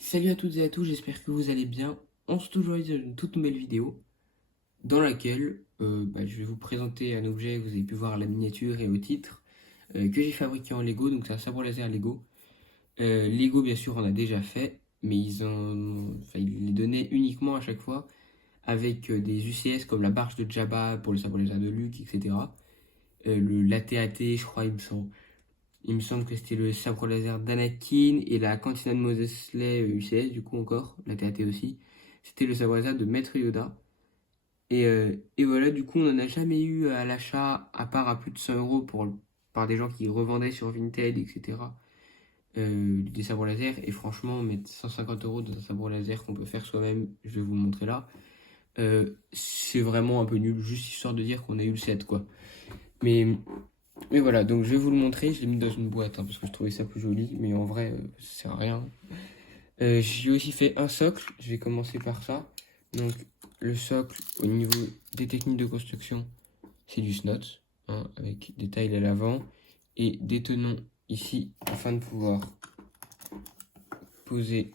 Salut à toutes et à tous, j'espère que vous allez bien. On se retrouve aujourd'hui dans une toute nouvelle vidéo dans laquelle je vais vous présenter un objet, vous avez pu voir la miniature et au titre, que j'ai fabriqué en Lego, donc c'est un sabre laser Lego. Lego bien sûr on a déjà fait, mais ils les donnaient uniquement à chaque fois avec des UCS comme la barge de Jabba pour le sabre laser de Luke, etc. L'AT-AT, je crois, il me semble que c'était le sabre laser d'Anakin et la cantina de Mos Eisley UCS, du coup encore, la TAT aussi. C'était le sabre laser de Maître Yoda. Et voilà, du coup, on n'en a jamais eu à l'achat, à part à plus de 100 euros par des gens qui revendaient sur Vinted, etc. Des sabres laser. Et franchement, mettre 150 euros dans un sabre laser qu'on peut faire soi-même, je vais vous le montrer là, c'est vraiment un peu nul, juste histoire de dire qu'on a eu le set, quoi. Mais mais voilà, donc je vais vous le montrer. Je l'ai mis dans une boîte hein, parce que je trouvais ça plus joli, mais en vrai, ça sert à rien. J'ai aussi fait un socle. Je vais commencer par ça. Donc, le socle, au niveau des techniques de construction, c'est du SNOT, hein, avec des tailles à l'avant et des tenons ici afin de pouvoir poser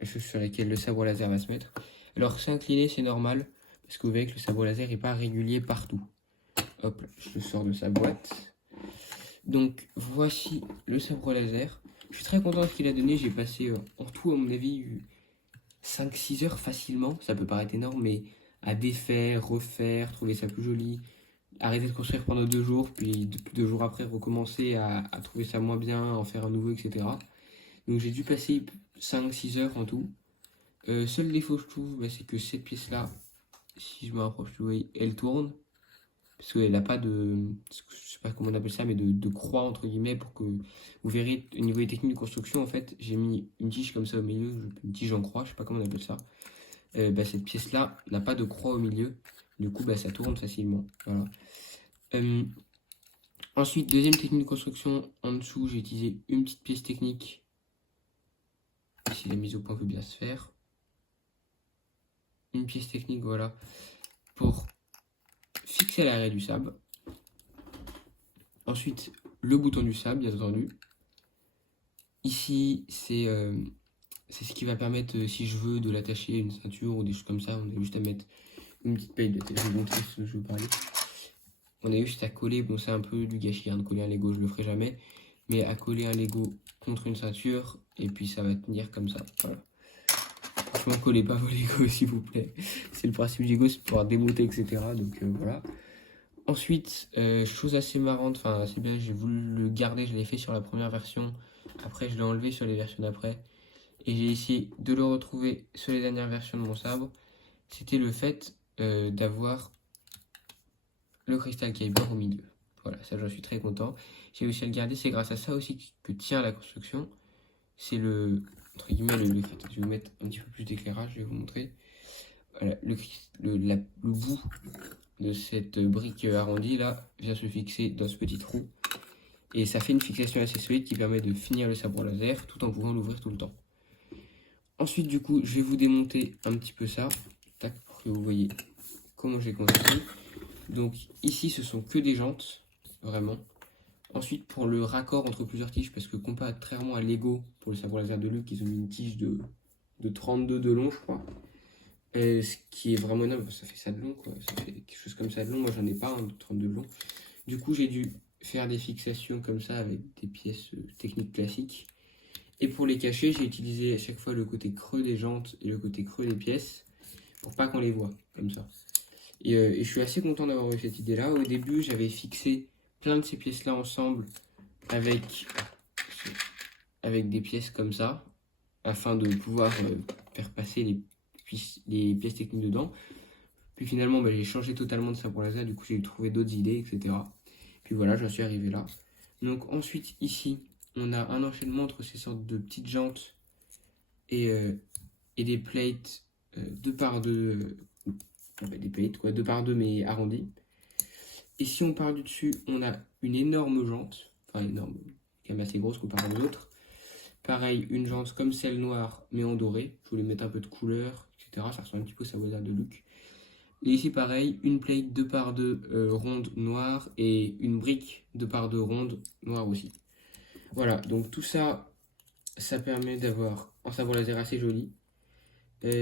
les choses sur lesquelles le sabre laser va se mettre. Alors, c'est incliné, c'est normal parce que vous voyez que le sabre laser n'est pas régulier partout. Hop, là, je le sors de sa boîte. Donc voici le sabre laser. Je suis très content de ce qu'il a donné. J'ai passé en tout, à mon avis, 5-6 heures facilement. Ça peut paraître énorme, mais à défaire, refaire, trouver ça plus joli. Arrêter de construire pendant 2 jours, puis 2 jours après recommencer à trouver ça moins bien, en faire un nouveau, etc. Donc j'ai dû passer 5-6 heures en tout. Seul défaut, je trouve, c'est que cette pièce-là, si je me rapproche, vous voyez, elle tourne. Parce qu'elle n'a pas de, je sais pas comment on appelle ça, mais de croix entre guillemets pour que vous verrez au niveau des techniques de construction. En fait, j'ai mis une tige comme ça au milieu, une tige en croix, je sais pas comment on appelle ça. Cette pièce-là n'a pas de croix au milieu, du coup, ça tourne facilement. Voilà. Euh, Ensuite, deuxième technique de construction, en dessous, j'ai utilisé une petite pièce technique. Si la mise au point veut bien se faire. Une pièce technique, voilà, pour fixer l'arrêt du sabre. Ensuite, le bouton du sabre, bien entendu. Ici, c'est ce qui va permettre, si je veux, de l'attacher à une ceinture ou des choses comme ça. On a juste à mettre une petite paille de tête. Je vais vous montrer ce que je veux parler. On a juste à coller, bon, c'est un peu du gâchis hein, de coller un Lego, je le ferai jamais. Mais à coller un Lego contre une ceinture, et puis ça va tenir comme ça. Voilà. Franchement, collez pas vos Lego, s'il vous plaît. C'est le principe du Lego, c'est de pouvoir démonter, etc. Donc voilà. Ensuite, chose assez marrante, enfin assez bien, j'ai voulu le garder, je l'ai fait sur la première version. Après, je l'ai enlevé sur les versions d'après. Et j'ai essayé de le retrouver sur les dernières versions de mon sabre. C'était le fait d'avoir le cristal Kyber au milieu. Voilà, ça j'en suis très content. J'ai réussi à le garder, c'est grâce à ça aussi que tient la construction. C'est le, entre guillemets, le fait. Je vais vous mettre un petit peu plus d'éclairage, je vais vous montrer. Voilà, le bout de cette brique arrondie là vient se fixer dans ce petit trou. Et ça fait une fixation assez solide qui permet de finir le sabre laser tout en pouvant l'ouvrir tout le temps. Ensuite, du coup, je vais vous démonter un petit peu ça, tac, pour que vous voyez comment j'ai construit. Donc ici, ce sont que des jantes, vraiment. Ensuite, pour le raccord entre plusieurs tiges, parce que contrairement à Lego, pour le sabre laser de Luke, ils ont mis une tige de 32 de long, je crois. Ce qui est vraiment énorme, ça fait ça de long, quoi. Ça fait quelque chose comme ça de long. Moi, j'en ai pas de 32 de long. Du coup, j'ai dû faire des fixations comme ça avec des pièces techniques classiques. Et pour les cacher, j'ai utilisé à chaque fois le côté creux des jantes et le côté creux des pièces pour pas qu'on les voit, comme ça. Et je suis assez content d'avoir eu cette idée-là. Au début, j'avais fixé plein de ces pièces-là ensemble avec, avec des pièces comme ça, afin de pouvoir faire passer les pièces techniques dedans. Puis finalement, j'ai changé totalement de sabre laser, du coup j'ai trouvé d'autres idées, etc. Puis voilà, j'en suis arrivé là. Donc ensuite, ici, on a un enchaînement entre ces sortes de petites jantes et des plates 2 par 2, des plates quoi, 2 par 2 mais arrondies. Et si on part du dessus, on a une énorme jante, enfin énorme, quand même assez grosse comparée aux autres. Pareil, une jante comme celle noire mais en doré. Je voulais mettre un peu de couleur, etc. Ça ressemble un petit peu au sabre de Luke. Et ici pareil, une plate 2 par 2 ronde noire et une brique 2 par 2 ronde noire aussi. Voilà, donc tout ça, ça permet d'avoir un sabre laser assez joli.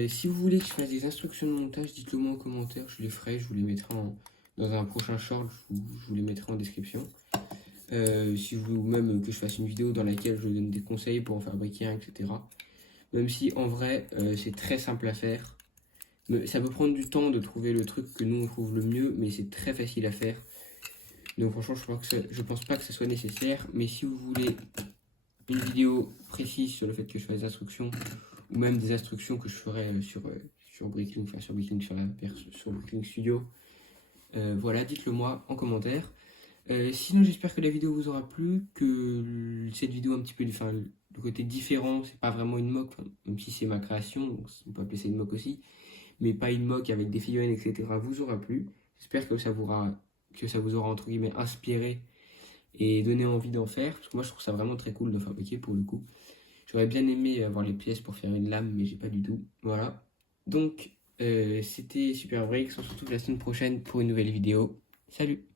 Si vous voulez que je fasse des instructions de montage, dites-le moi en commentaire, je les ferai, je vous les mettrai dans un prochain short, je vous les mettrai en description. Si vous même que je fasse une vidéo dans laquelle je donne des conseils pour en fabriquer un, etc. Même si en vrai c'est très simple à faire. Mais ça peut prendre du temps de trouver le truc que nous on trouve le mieux, mais c'est très facile à faire. Donc franchement je pense pas que ça soit nécessaire, mais si vous voulez une vidéo précise sur le fait que je fasse des instructions, ou même des instructions que je ferai sur Bricklink, enfin sur Bricklink, sur Bricklink Studio, voilà, dites-le moi en commentaire. Sinon j'espère que la vidéo vous aura plu, que cette vidéo un petit peu, enfin le côté différent, c'est pas vraiment une mock, même si c'est ma création, donc on peut appeler ça une mock aussi, mais pas une mock avec des figurines, etc. vous aura plu. J'espère que ça vous aura entre guillemets inspiré et donné envie d'en faire, parce que moi je trouve ça vraiment très cool de fabriquer pour le coup. J'aurais bien aimé avoir les pièces pour faire une lame, mais j'ai pas du tout. Voilà. Donc, c'était Super Break. On se retrouve la semaine prochaine pour une nouvelle vidéo. Salut!